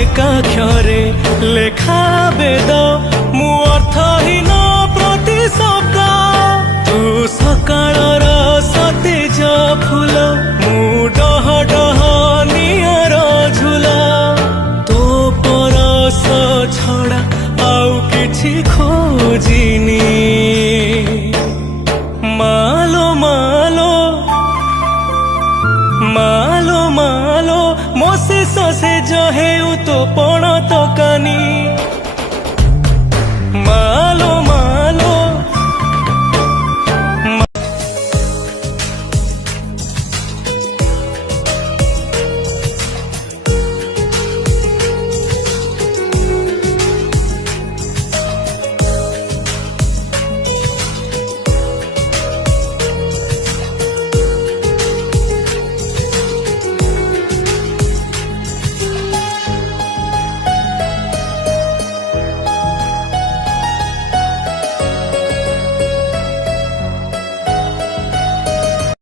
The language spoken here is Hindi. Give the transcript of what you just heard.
एकाक्षरे लेखा बेद मु अर्थहीन प्रति शब्द तू सकाळर सतेज फूल मु डह डह नियर झुल तो परस छड़ा आउ किछि खोजिनी मालो मालो मालो मालो मोसे ससे जो हेउ तो पण तो कानी।